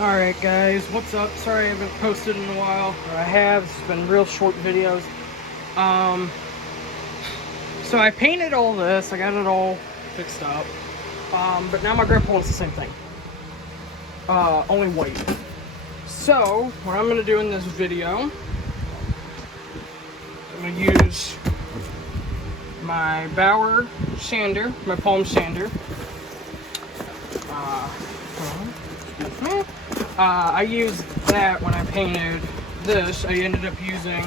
Alright guys, what's up? Sorry I haven't posted in a while. Or I have. It's been real short videos. So I painted all this. I got it all fixed up. But now my grandpa wants the same thing. Only white. So, what I'm going to do in this video, I'm going to use my Bauer sander, my palm sander. I used that when I painted this. I ended up using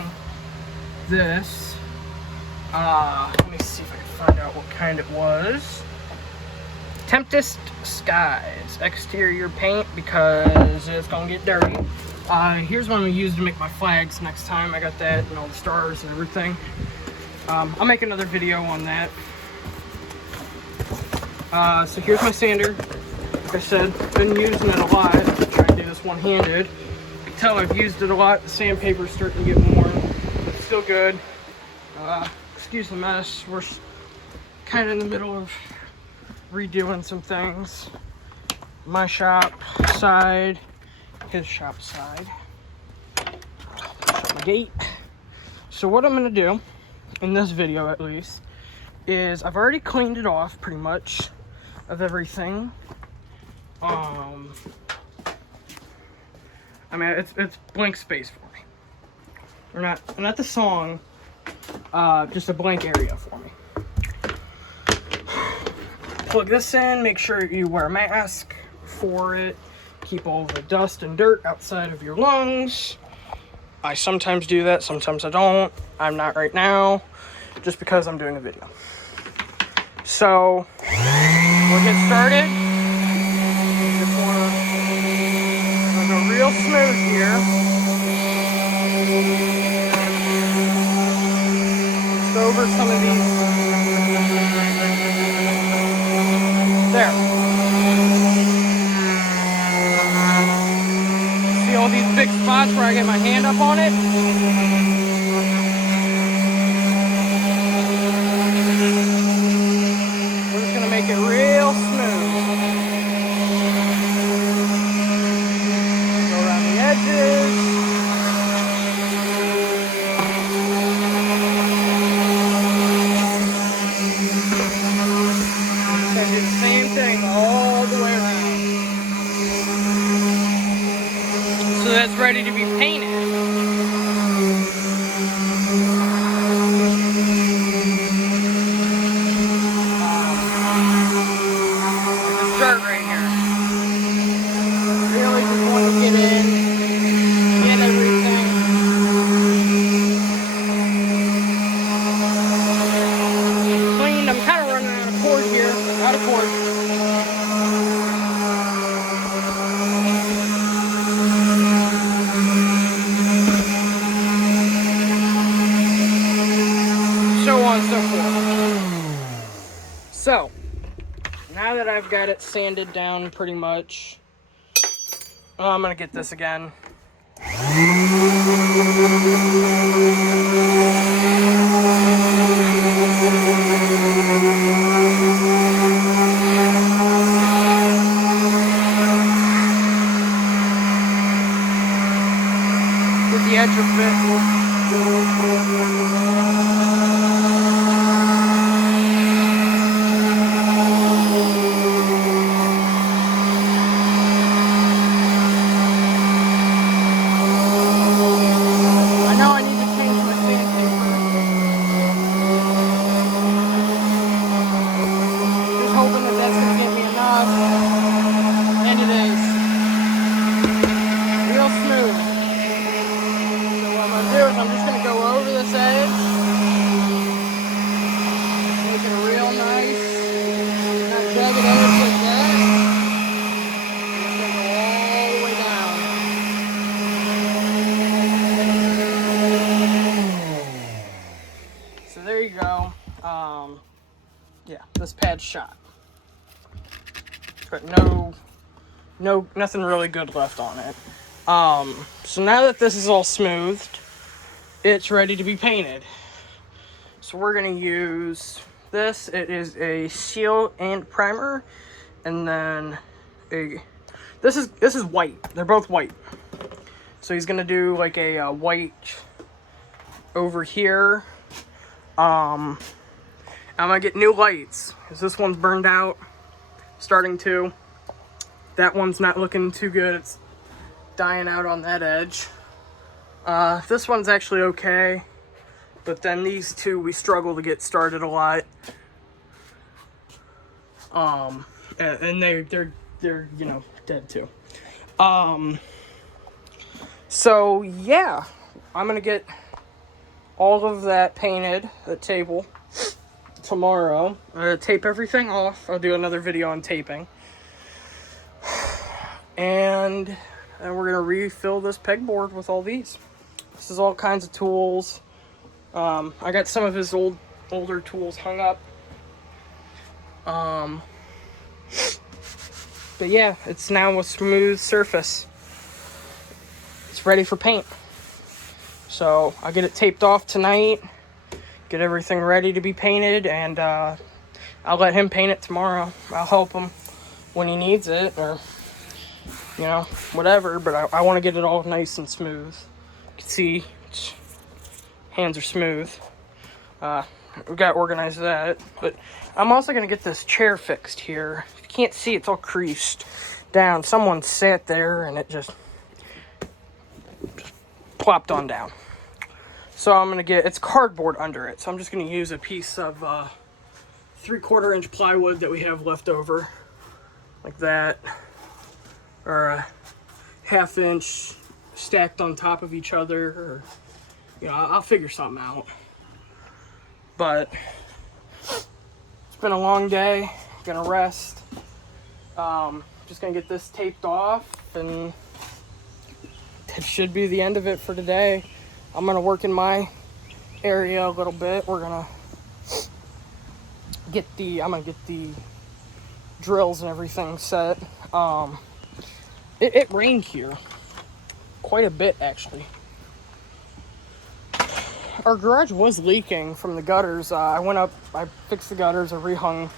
this. Let me see if I can find out what kind it was. Tempest Skies exterior paint because it's gonna get dirty. Here's what I'm gonna use to make my flags next time. I got that and all the stars and everything. I'll make another video on that. So here's my sander. Like I said, been using it a lot. Trying to do this one-handed. You can tell I've used it a lot. The sandpaper's starting to get worn, but it's still good. Excuse the mess. We're kind of in the middle of redoing some things. My shop side, his shop side. My gate. So what I'm gonna do, in this video at least, is I've already cleaned it off pretty much of everything. I mean, it's blank space for me. Or not the song, just a blank area for me. Plug this in, make sure you wear a mask for it. Keep all the dust and dirt outside of your lungs. I sometimes do that, sometimes I don't. I'm not right now, just because I'm doing a video. So, we'll get started. Just wanna go real smooth here. Just over some of these. There. See all these big spots where I get my hand up on it? We're just gonna make it real smooth. Go around the edges. Do the same thing all the way around. So that's ready to be painted. There's dirt right here. Really just want to get in, get everything. Cleaned. I'm kind of running out of cord here. Out of cord. So on and so forth. So, now that I've got it sanded down pretty much, I'm gonna get this again. Get the edge of it. I'm just going to go over this edge, make it a real nice, not jagged edge like that. I'm going to go all the way down. So there you go. Yeah, this pad's shot. But nothing really good left on it. So now that this is all smoothed, it's ready to be painted. So we're gonna use this. It is a seal and primer, and then This is white. They're both white. So he's gonna do like a white over here. I'm gonna get new lights because this one's burned out, starting to. That one's not looking too good. It's dying out on that edge. This one's actually okay, but then these two we struggle to get started a lot. And they're you know, dead too. So yeah, I'm gonna get all of that painted, the table, tomorrow. I'm gonna tape everything off. I'll do another video on taping. And we're gonna refill this pegboard with all these. This is all kinds of tools. I got some of his older tools hung up. But yeah, it's now a smooth surface. It's ready for paint. So I'll get it taped off tonight, get everything ready to be painted, and I'll let him paint it tomorrow. I'll help him when he needs it, or you know, whatever, but I want to get it all nice and smooth. You can see, hands are smooth. We got to organize that, but I'm also going to get this chair fixed here. If you can't see, it's all creased down. Someone sat there and it just plopped on down. So I'm going to get, it's cardboard under it, so I'm just going to use a piece of 3/4 inch plywood that we have left over, like that, or a 1/2 inch stacked on top of each other, or, you know, I'll figure something out. But it's been a long day. I'm gonna rest. Just gonna get this taped off, and it should be the end of it for today. I'm gonna work in my area a little bit. We're gonna get I'm gonna get the drills and everything set. It rained here quite a bit, actually. Our garage was leaking from the gutters. I went up, I fixed the gutters, I rehung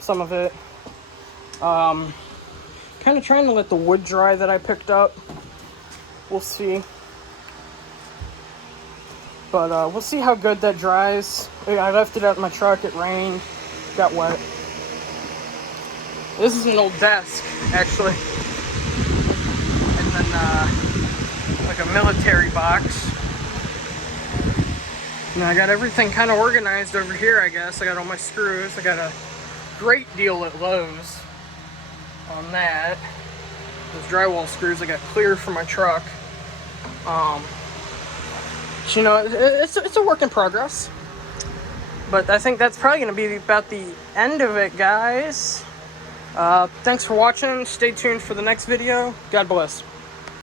some of it. Kind of trying to let the wood dry that I picked up. We'll see. But we'll see how good that dries. I left it out in my truck, it rained, got wet. This is an old desk, actually. And then like a military box. And I got everything kind of organized over here, I guess. I got all my screws. I got a great deal at Lowe's on that. Those drywall screws I got clear for my truck. You know, it's a work in progress. But I think that's probably going to be about the end of it, guys. Thanks for watching. Stay tuned for the next video. God bless.